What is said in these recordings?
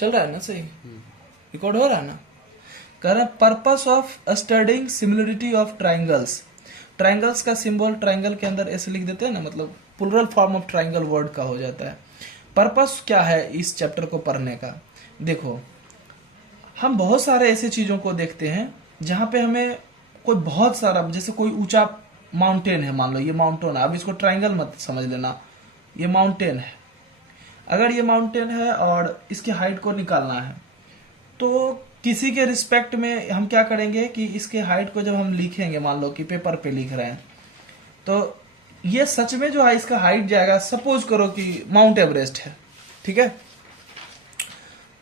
चल रहा है ना सही, रिकॉर्ड हो रहा है ना। कह रहा purpose of studying similarity of triangles. Triangles का सिंबल ट्राइंगल के अंदर ऐसे लिख देते हैं ना, मतलब plural form of triangle word का हो जाता है। पर्पस क्या है इस चैप्टर को पढ़ने का? देखो, हम बहुत सारे ऐसे चीजों को देखते हैं जहां पे हमें कोई बहुत सारा, जैसे कोई ऊंचा माउंटेन है, मान लो ये माउंटेन है, अब इसको ट्राइंगल मत समझ लेना, ये माउंटेन है। अगर ये माउंटेन है और इसकी हाइट को निकालना है, तो किसी के रिस्पेक्ट में हम क्या करेंगे कि इसके हाइट को जब हम लिखेंगे, मान लो कि पेपर पे लिख रहे हैं, तो ये सच में जो है इसका हाइट जाएगा, सपोज करो कि माउंट एवरेस्ट है, ठीक है।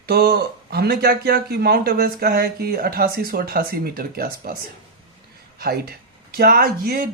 तो हमने क्या किया कि माउंट एवरेस्ट का है कि 8888 मीटर के आसपास है हाइट। क्या ये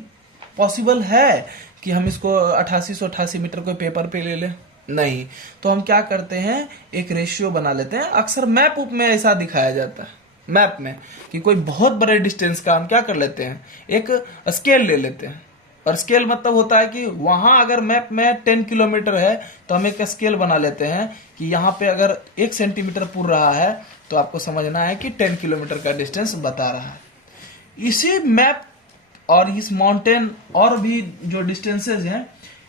पॉसिबल है कि हम इसको 8888 मीटर को पेपर पे ले लें? नहीं। तो हम क्या करते हैं, एक रेशियो बना लेते हैं। अक्सर मैप उप में ऐसा दिखाया जाता है, मैप में, कि कोई बहुत बड़े डिस्टेंस का हम क्या कर लेते हैं, एक स्केल ले लेते हैं। और स्केल मतलब होता है कि वहां अगर मैप में 10 किलोमीटर है तो हम एक स्केल बना लेते हैं कि यहाँ पे अगर 1 सेंटीमीटर पुर रहा है तो आपको समझना है कि 10 किलोमीटर का डिस्टेंस बता रहा है। इसी मैप और इस माउंटेन और भी जो डिस्टेंसेज हैं,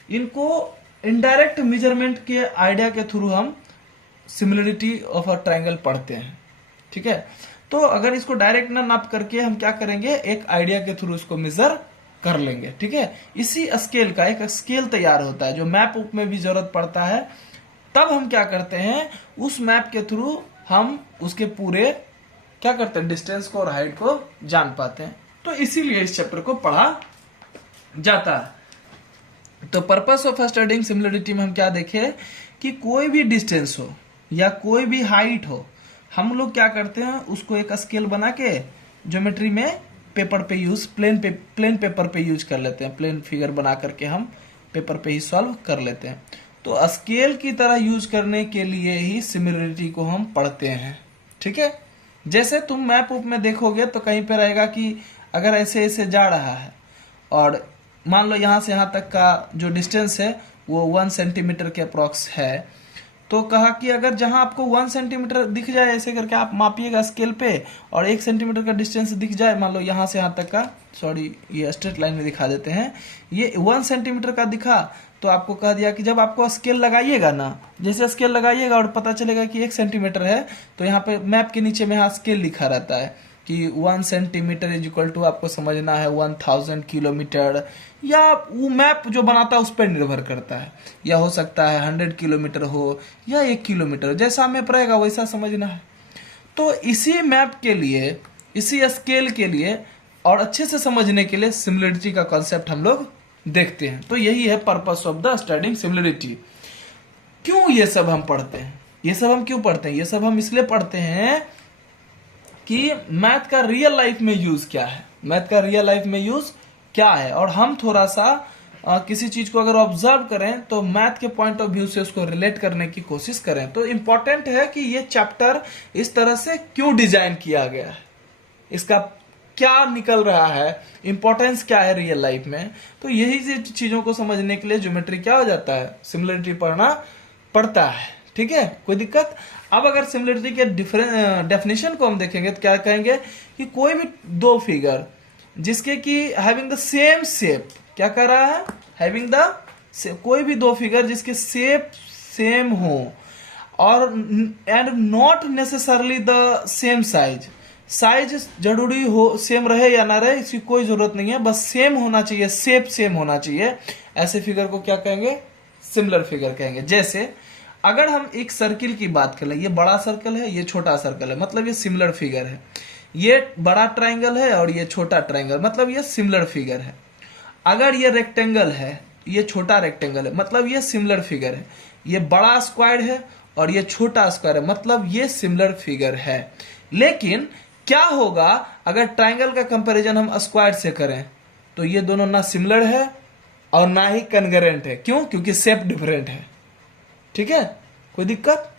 इनको इनडायरेक्ट मेजरमेंट के आइडिया के थ्रू हम सिमिलरिटी ऑफ अ ट्रायंगल पढ़ते हैं, ठीक है। तो अगर इसको डायरेक्ट ना नाप करके हम क्या करेंगे, एक आइडिया के थ्रू इसको मेजर कर लेंगे, ठीक है। इसी स्केल का एक स्केल तैयार होता है जो मैप उप में भी जरूरत पड़ता है। तब हम क्या करते हैं, उस मैप के थ्रू हम उसके पूरे क्या करते हैं, डिस्टेंस को और हाइट को जान पाते हैं। तो इसीलिए इस चैप्टर को पढ़ा जाता है। तो पर्पस ऑफ स्टडिंग सिमिलरिटी में हम क्या देखें कि कोई भी डिस्टेंस हो या कोई भी हाइट हो, हम लोग क्या करते हैं, उसको एक स्केल बना के ज्योमेट्री में पेपर पे यूज, प्लेन पेपर पे यूज कर लेते हैं। प्लेन फिगर बना करके हम पेपर पे ही सॉल्व कर लेते हैं। तो स्केल की तरह यूज करने के लिए ही सिमिलरिटी को हम पढ़ते हैं, ठीक है। जैसे तुम मैप उप में देखोगे तो कहीं पे रहेगा कि अगर ऐसे ऐसे जा रहा है और मान लो यहाँ से यहाँ तक का जो डिस्टेंस है वो 1 सेंटीमीटर के अप्रॉक्स है, तो कहा कि अगर जहां आपको 1 सेंटीमीटर दिख जाए, ऐसे करके आप मापिएगा स्केल पे, और 1 सेंटीमीटर का डिस्टेंस दिख जाए, मान लो यहाँ से यहाँ तक का, सॉरी ये स्ट्रेट लाइन में दिखा देते हैं, ये 1 सेंटीमीटर का दिखा, तो आपको कह दिया कि जब आपको स्केल लगाइएगा ना, जैसे स्केल लगाइएगा और पता चलेगा कि 1 सेंटीमीटर है, तो यहाँ पे मैप के नीचे में यहाँ स्केल लिखा रहता है कि 1 सेंटीमीटर इज इक्वल टू, आपको समझना है 1000 किलोमीटर, या वो मैप जो बनाता है उस पर निर्भर करता है, या हो सकता है 100 किलोमीटर हो या 1 किलोमीटर, जैसा मैप रहेगा वैसा समझना है। तो इसी मैप के लिए, इसी स्केल के लिए और अच्छे से समझने के लिए सिमिलरिटी का कॉन्सेप्ट हम लोग देखते हैं। तो यही है purpose of the studying similarity. क्यों ये सब हम पढ़ते हैं, ये सब हम क्यों पढ़ते हैं? ये सब हम इसलिए पढ़ते हैं कि मैथ का रियल लाइफ में यूज क्या है, मैथ का रियल लाइफ में यूज क्या है, और हम थोड़ा सा किसी चीज को अगर ऑब्जर्व करें तो मैथ के पॉइंट ऑफ व्यू से उसको रिलेट करने की कोशिश करें। तो इंपॉर्टेंट है कि ये चैप्टर इस तरह से क्यों डिजाइन किया गया है, इसका क्या निकल रहा है, इंपॉर्टेंस क्या है रियल लाइफ में। तो यही चीजों को समझने के लिए ज्योमेट्री क्या हो जाता है, सिमिलरिटी पढ़ना पड़ता है, ठीक है। कोई दिक्कत? अब अगर सिमिलरिटी के डेफिनेशन को हम देखेंगे तो क्या कहेंगे कि कोई भी दो फिगर जिसके कि हैविंग द सेम शेप, क्या कर रहा है, हैविंग द, कोई भी दो फिगर जिसके शेप सेम हो और and not necessarily the same size, size जरूरी हो सेम रहे या ना रहे इसकी कोई जरूरत नहीं है, बस सेम होना चाहिए, शेप सेम होना चाहिए, ऐसे फिगर को क्या कहेंगे, सिमिलर फिगर कहेंगे। जैसे अगर हम एक सर्किल की बात करें, ये बड़ा सर्कल है, ये छोटा सर्कल है, मतलब ये सिमिलर फिगर है। ये बड़ा ट्रायंगल है और ये छोटा ट्रायंगल, मतलब ये सिमिलर फिगर है। अगर ये रेक्टेंगल है, ये छोटा रेक्टेंगल है, मतलब ये सिमिलर फिगर है। ये बड़ा स्क्वायर है और ये छोटा स्क्वायर है, मतलब ये सिमिलर फिगर है। लेकिन क्या होगा अगर ट्रायंगल का कंपैरिजन हम स्क्वायर से करें, तो ये दोनों ना सिमिलर है और ना ही कन्ग्रेंट है। क्यों? क्योंकि शेप डिफरेंट है, ठीक है। कोई दिक्कत?